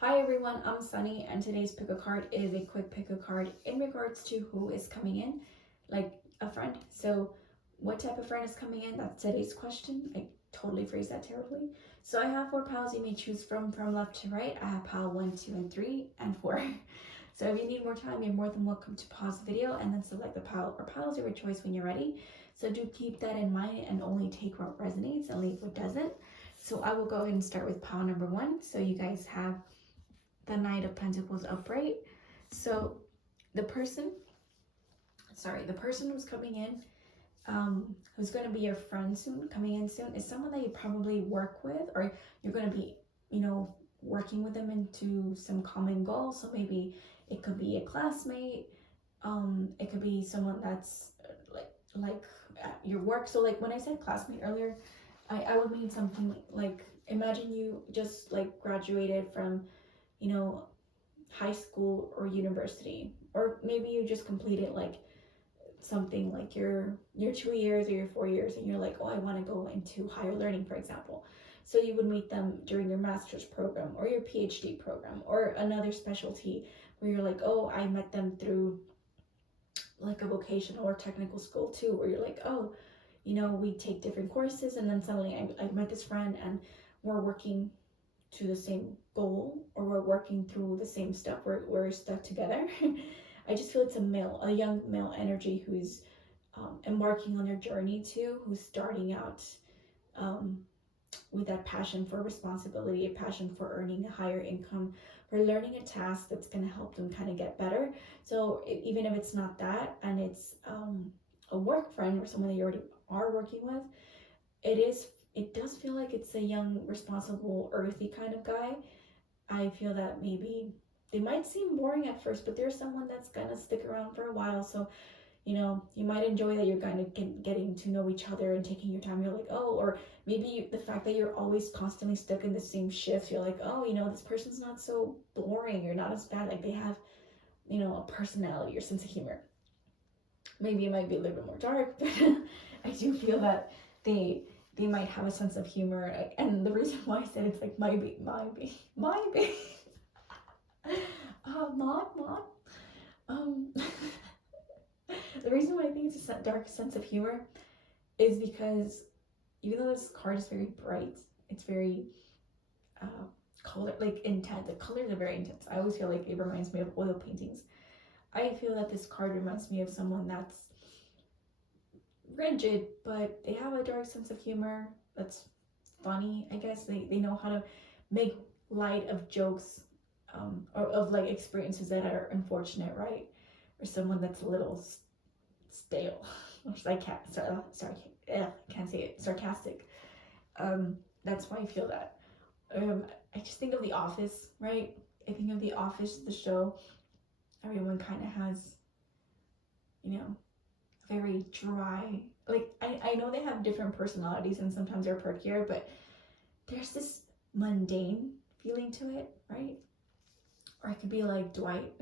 Hi everyone, I'm Sunny, and today's pick a card is a quick pick a card in regards to who is coming in, like a friend. So what type of friend is coming in? That's today's question. I totally phrased that terribly. So I have 4 piles you may choose from left to right. I have pile 1, 2, and 3, and 4. So if you need more time, you're more than welcome to pause the video and then select the pile or piles of your choice when you're ready. So do keep that in mind and only take what resonates and leave what doesn't. So I will go ahead and start with pile number 1. So you guys have the Knight of Pentacles upright. So the person who's coming in, who's going to be your friend soon, coming in soon, is someone that you probably work with, or you're going to be, working with them into some common goal. So maybe it could be a classmate, it could be someone that's like at your work. So like when I said classmate earlier, I would mean something like, imagine you just like graduated from high school or university, or maybe you just completed like something like your 2 years or your 4 years, and you're like, oh, I want to go into higher learning, for example. So you would meet them during your master's program or your PhD program or another specialty where you're like, oh, I met them through like a vocational or technical school too, where you're like, oh, we take different courses, and then suddenly I met this friend and we're working to the same goal, or we're working through the same stuff, we're stuck together. I just feel it's a young male energy who's embarking on their journey too, who's starting out with that passion for responsibility, a passion for earning a higher income, for learning a task that's going to help them kind of get better. So even if it's not that, and it's a work friend or someone that you already are working with, it does feel like it's a young, responsible, earthy kind of guy. I feel that maybe they might seem boring at first, but there's someone that's gonna stick around for a while. So, you might enjoy that you're kind of getting to know each other and taking your time. You're like, oh, or maybe the fact that you're always constantly stuck in the same shift, you're like, oh, this person's not so boring. You're not as bad. Like they have, a personality or sense of humor. Maybe it might be a little bit more dark, but I do feel that they might have a sense of humor. And the reason why I said it's like might be mom. The reason why I think it's a dark sense of humor is because even though this card is very bright, it's very color, like intense. The colors are very intense. I always feel like it reminds me of oil paintings. I feel that this card reminds me of someone that's rigid, but they have a dark sense of humor that's funny. I guess they know how to make light of jokes, or of like experiences that are unfortunate, right? Or someone that's a little stale, which I can't, can't say it, sarcastic. That's why I feel that. I just think of The Office, right? I think of The Office, the show. Everyone kind of has, very dry, like I know they have different personalities and sometimes they're perkier, but there's this mundane feeling to it, right? Or it could be like Dwight.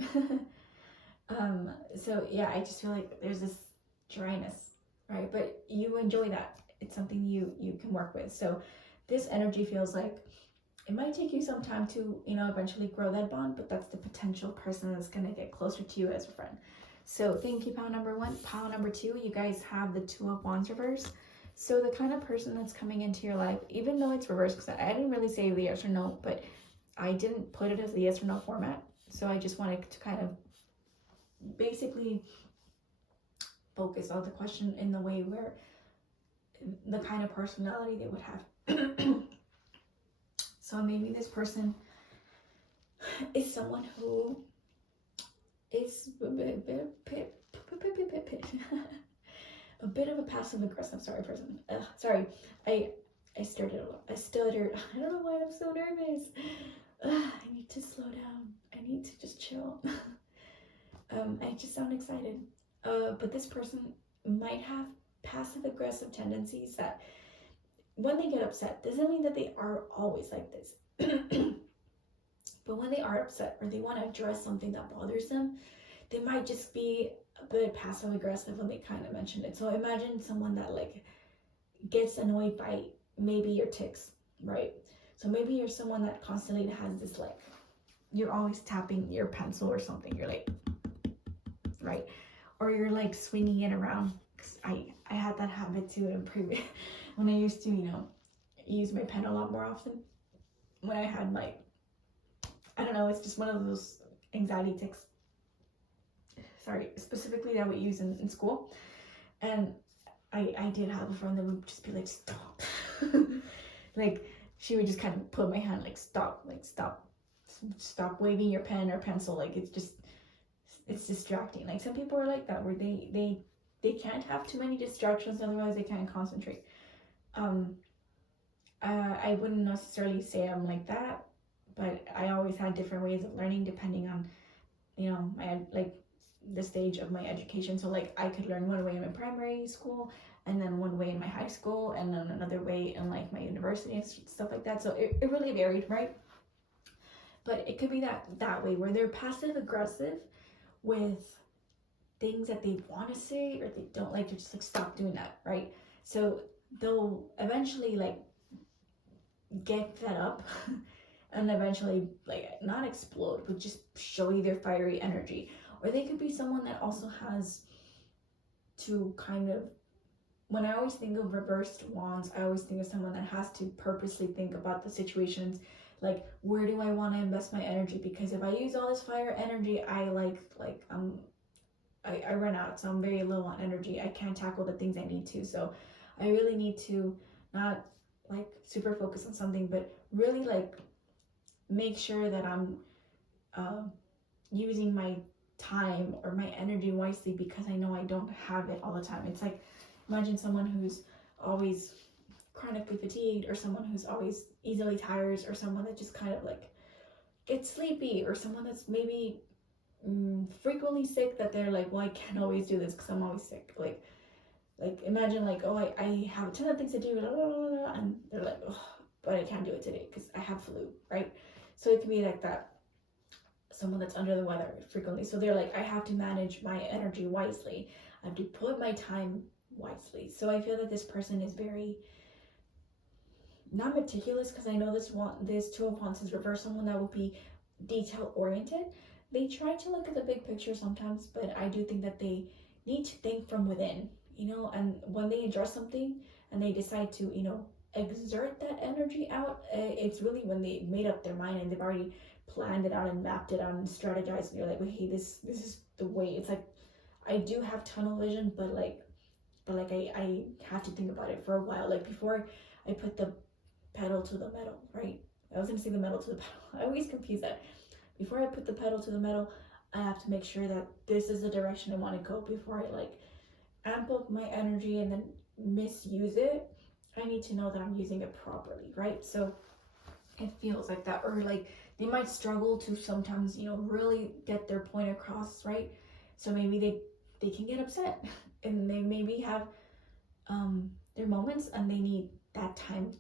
So yeah, I just feel like there's this dryness, right? But you enjoy that. It's something you can work with. So this energy feels like it might take you some time to eventually grow that bond, but that's the potential person that's going to get closer to you as a friend. So thank you, pile number 1. Pile number 2, you guys have the 2 of Wands reverse. So the kind of person that's coming into your life, even though it's reversed, because I didn't really say the yes or no, but I didn't put it as the yes or no format. So I just wanted to kind of basically focus on the question in the way where the kind of personality they would have. So maybe this person is someone who is a bit of a passive aggressive person. Sorry, I stuttered. I don't know why I'm so nervous. I need to slow down. I need to just chill. I just sound excited. But this person might have passive aggressive tendencies that when they get upset, doesn't mean that they are always like this. But when they are upset or they want to address something that bothers them, they might just be a bit passive aggressive, when they kind of mentioned it. So imagine someone that like gets annoyed by maybe your tics, right? So maybe you're someone that constantly has this like you're always tapping your pencil or something. You're like, right? Or you're like swinging it around. Cause I had that habit too in previous, when I used to, use my pen a lot more often. When I had my, I don't know, it's just one of those anxiety tics. Sorry, specifically that we use in school. And I did have a friend that would just be like, stop. Like, she would just kind of put my hand, like, stop, stop waving your pen or pencil. Like, it's distracting. Like, some people are like that, where they can't have too many distractions, otherwise they can't concentrate. I wouldn't necessarily say I'm like that, but I always had different ways of learning depending on, my, like, the stage of my education. So, like, I could learn one way in my primary school, and then one way in my high school, and then another way in, like, my university and stuff like that. So it really varied, right? But it could be that way, where they're passive aggressive with things that they want to say, or they don't like, to just like, stop doing that, right? So they'll eventually, like, get fed up and eventually, like, not explode, but just show you their fiery energy. Or they could be someone that also has to kind of, when I always think of reversed wands, I always think of someone that has to purposely think about the situations, like, where do I want to invest my energy? Because if I use all this fire energy, I I run out, so I'm very low on energy. I can't tackle the things I need to. So I really need to not, like, super focus on something, but really, like, make sure that I'm using my time or my energy wisely, because I know I don't have it all the time. It's like, imagine someone who's always chronically fatigued, or someone who's always easily tired, or someone that just kind of, like, gets sleepy, or someone that's maybe frequently sick, that they're like, well, I can't always do this because I'm always sick. Like imagine, like, oh, I have a ton of things to do, blah, blah, blah, blah, and they're like, oh, but I can't do it today because I have flu, right? So it can be like that. Someone that's under the weather frequently, so they're like, I have to manage my energy wisely. I have to put my time wisely. So I feel that this person is very, not meticulous, because I know this Two of Wands is reverse, someone that will be detail oriented. They try to look at the big picture sometimes, but I do think that they need to think from within, and when they address something and they decide to, exert that energy out, it's really when they made up their mind and they've already planned it out and mapped it out and strategized, and you're like, hey, this is the way. It's like, I do have tunnel vision, but I have to think about it for a while, like, before I put the pedal to the metal, right? I was gonna say the metal to the pedal. I always confuse that. Before I put the pedal to the metal, I have to make sure that this is the direction I want to go before I, like, amp up my energy and then misuse it. I need to know that I'm using it properly, right? So it feels like that. Or, like, they might struggle to sometimes, really get their point across, right? So maybe they can get upset and they maybe have their moments, and they need that time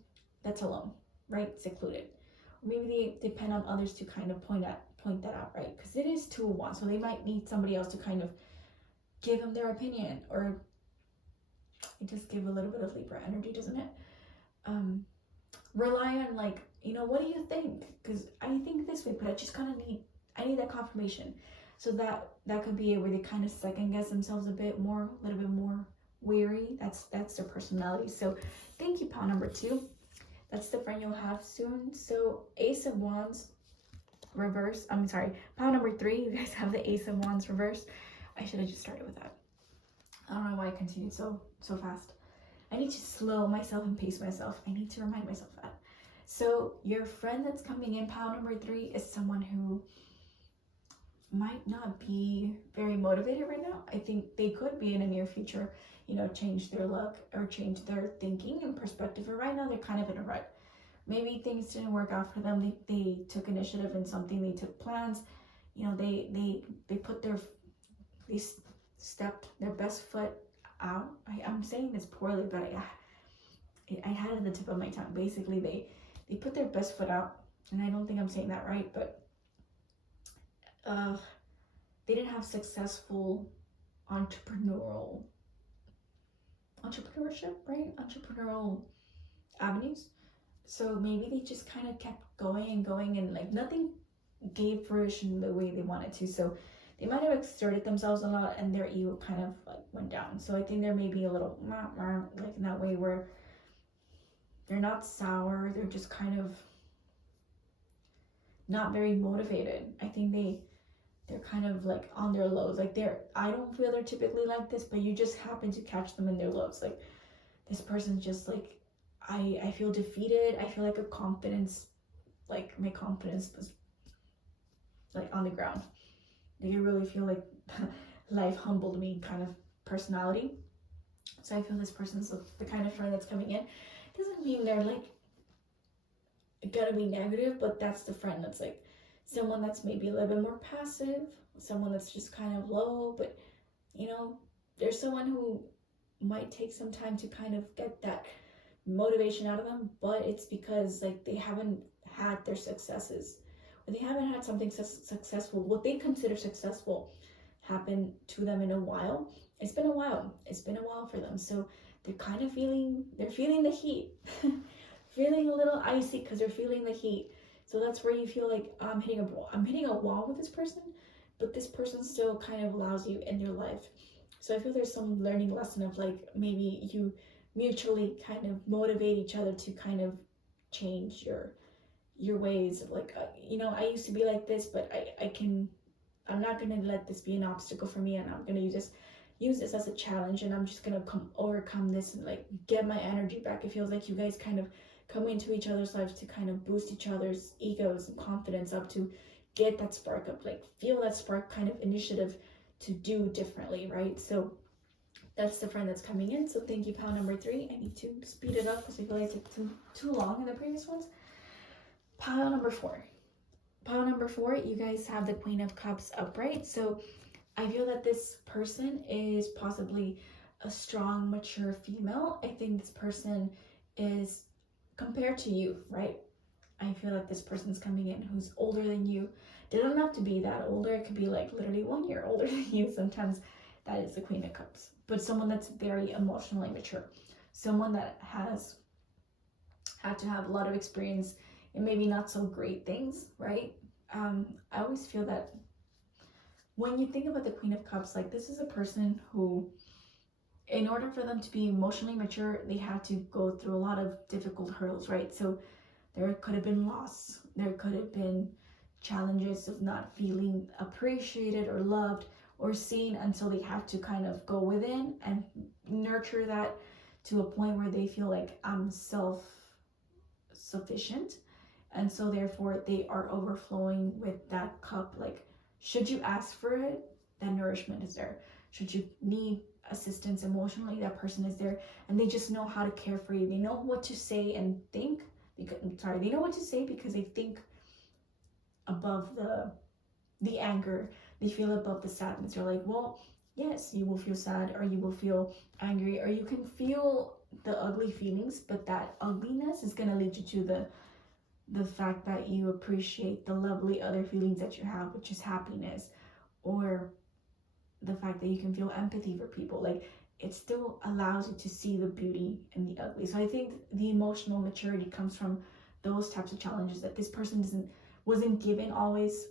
that's alone, right? Secluded. Or maybe they depend on others to kind of point that out, right? Because it is Two of Wands, so they might need somebody else to kind of give them their opinion, or it just give a little bit of Libra energy, doesn't it? Rely on, like, what do you think? Because I think this way, but I just kind of need that confirmation. So that could be it, where they kind of second guess themselves a little bit more weary. That's their personality. So thank you, pile number 2. That's the friend you'll have soon. So Ace of Wands reverse. I'm sorry, pile number 3. You guys have the Ace of Wands reverse. I should have just started with that. I don't know why I continued so fast. I need to slow myself and pace myself. I need to remind myself that. So your friend that's coming in, pile number 3, is someone who might not be very motivated right now. I think they could be in the near future, change their look or change their thinking and perspective. But right now they're kind of in a rut. Maybe things didn't work out for them. They took initiative in something. They took plans. They put they stepped their best foot out. I'm saying this poorly, but I had it at the tip of my tongue. Basically, they put their best foot out, and I don't think I'm saying that right, but they didn't have successful entrepreneurship, right? Entrepreneurial avenues. So maybe they just kind of kept going and going, and, like, nothing gave fruition the way they wanted to. So they might have exerted themselves a lot and their ego kind of like went down. So I think there may be a little like in that way where they're not sour, they're just kind of not very motivated. I think they're kind of like on their lows. Like I don't feel they're typically like this, but you just happen to catch them in their lows. Like this person's just like, I feel defeated. I feel like a confidence, like my confidence was like on the ground. Like I really feel like life humbled me kind of personality. So I feel this person's the kind of friend that's coming in. Doesn't mean they're like gonna be negative, but that's the friend that's like someone that's maybe a little bit more passive, someone that's just kind of low, but you know, there's someone who might take some time to kind of get that motivation out of them, but it's because like they haven't had their successes, or they haven't had something successful, what they consider successful, happen to them in a while. It's been a while for them, so they're kind of feeling the heat. Feeling a little icy because they're feeling the heat. So that's where you feel like I'm hitting a wall with this person, but this person still kind of allows you in their life. So I feel there's some learning lesson of like maybe you mutually kind of motivate each other to kind of change your ways of like I used to be like this, but I'm not gonna let this be an obstacle for me, and I'm gonna use this as a challenge, and I'm just gonna overcome this and like get my energy back. It feels like you guys kind of come into each other's lives to kind of boost each other's egos and confidence up, to get that spark up, like feel that spark kind of initiative to do differently, right? So that's the friend that's coming in. So thank you, pile number 3. I need to speed it up because I feel like it's too long in the previous ones. Pile number 4. You guys have the Queen of Cups upright. So I feel that this person is possibly a strong, mature female. I think this person is, compared to you, right? I feel like this person's coming in who's older than you. They don't have to be that older. It could be like literally 1 year older than you. Sometimes that is the Queen of Cups. But someone that's very emotionally mature. Someone that has had to have a lot of experience in maybe not so great things, right? I always feel that when you think about the Queen of Cups, like this is a person who, in order for them to be emotionally mature, they had to go through a lot of difficult hurdles, right? So there could have been loss, there could have been challenges of not feeling appreciated or loved or seen, until they have to kind of go within and nurture that to a point where they feel like I'm self-sufficient. And so therefore they are overflowing with that cup. Like, should you ask for it, that nourishment is there. Should you need assistance emotionally, that person is there, and they just know how to care for you. They know what to say and think they know what to say because they think above the anger. They feel above the sadness. They're like, well, yes, you will feel sad, or you will feel angry, or you can feel the ugly feelings, but that ugliness is going to lead you to the fact that you appreciate the lovely other feelings that you have, which is happiness, or the fact that you can feel empathy for people. Like, it still allows you to see the beauty in the ugly. So I think the emotional maturity comes from those types of challenges that this person wasn't given always.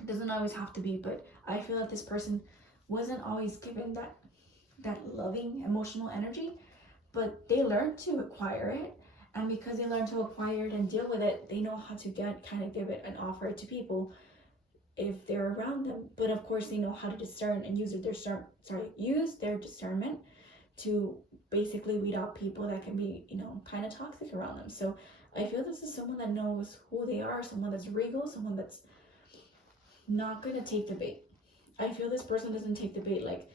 It doesn't always have to be, but I feel that this person wasn't always given that loving emotional energy, but they learned to acquire it. And because they learn to acquire it and deal with it, they know how to give it and offer it to people if they're around them. But of course, they know how to discern and use their discernment to basically weed out people that can be, kind of toxic around them. So I feel this is someone that knows who they are, someone that's regal, someone that's not going to take the bait. I feel this person doesn't take the bait. Like,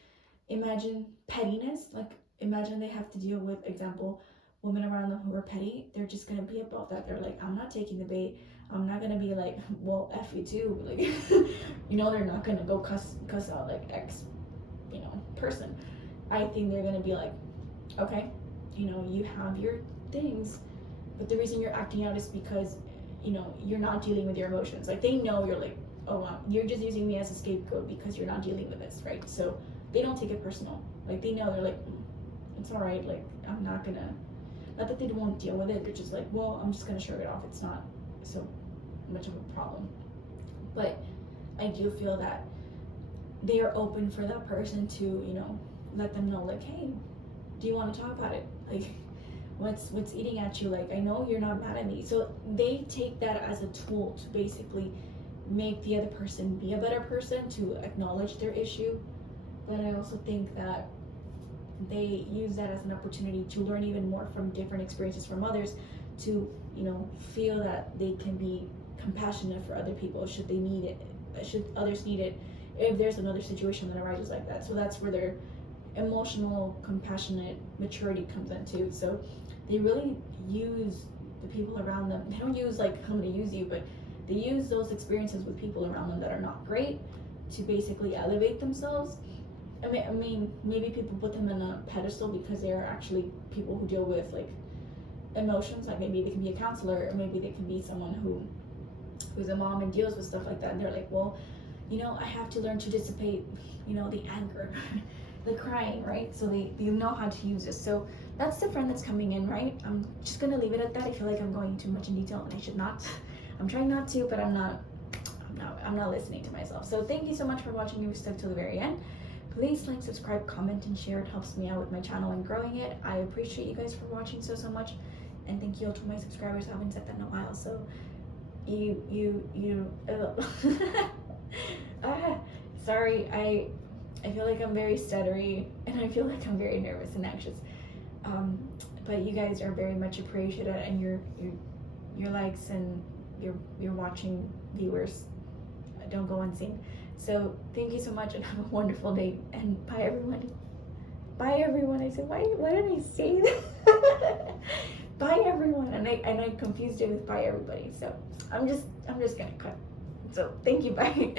imagine pettiness. Like, imagine they have to deal with, example, women around them who are petty. They're just going to be above that. They're like, I'm not taking the bait. I'm not going to be like, well, F you too. Like, they're not going to go cuss out like X, person. I think they're going to be like, okay, you have your things, but the reason you're acting out is because, you're not dealing with your emotions. Like, they know you're like, oh wow, you're just using me as a scapegoat because you're not dealing with this, right? So they don't take it personal. Like, they know, they're like, it's all right. Like, I'm not that they won't deal with it. They're just like, well, I'm just gonna shrug it off. It's not so much of a problem. But I do feel that they are open for that person to, let them know, like, hey, do you want to talk about it? Like, what's eating at you? Like, I know you're not mad at me. So they take that as a tool to basically make the other person be a better person, to acknowledge their issue. But I also think that they use that as an opportunity to learn even more from different experiences from others, to feel that they can be compassionate for other people should they need it, should others need it, if there's another situation that arises like that. So that's where their emotional, compassionate maturity comes in too. So they really use the people around them. They don't use like, I'm going to use you, but they use those experiences with people around them that are not great to basically elevate themselves. I mean, maybe people put them in a pedestal because they are actually people who deal with like emotions. Like maybe they can be a counselor, or maybe they can be someone who's a mom and deals with stuff like that. And they're like, well, I have to learn to dissipate, the anger, the crying, right? So they know how to use this. So that's the friend that's coming in, right? I'm just gonna leave it at that. I feel like I'm going too much in detail, and I should not. I'm trying not to, but I'm not listening to myself. So thank you so much for watching. You stuck till the very end. Please like, subscribe, comment, and share. It helps me out with my channel and growing it. I appreciate you guys for watching so much, and thank you all to my subscribers. I haven't said that in a while, so sorry. I feel like I'm very stuttery, and I feel like I'm very nervous and anxious. But you guys are very much appreciated, and your likes and your watching viewers don't go unseen. So thank you so much, and have a wonderful day, and bye everyone. Bye everyone. I said, why did I say that? Bye everyone. And I confused it with bye everybody. So I'm just gonna cut. So thank you, bye.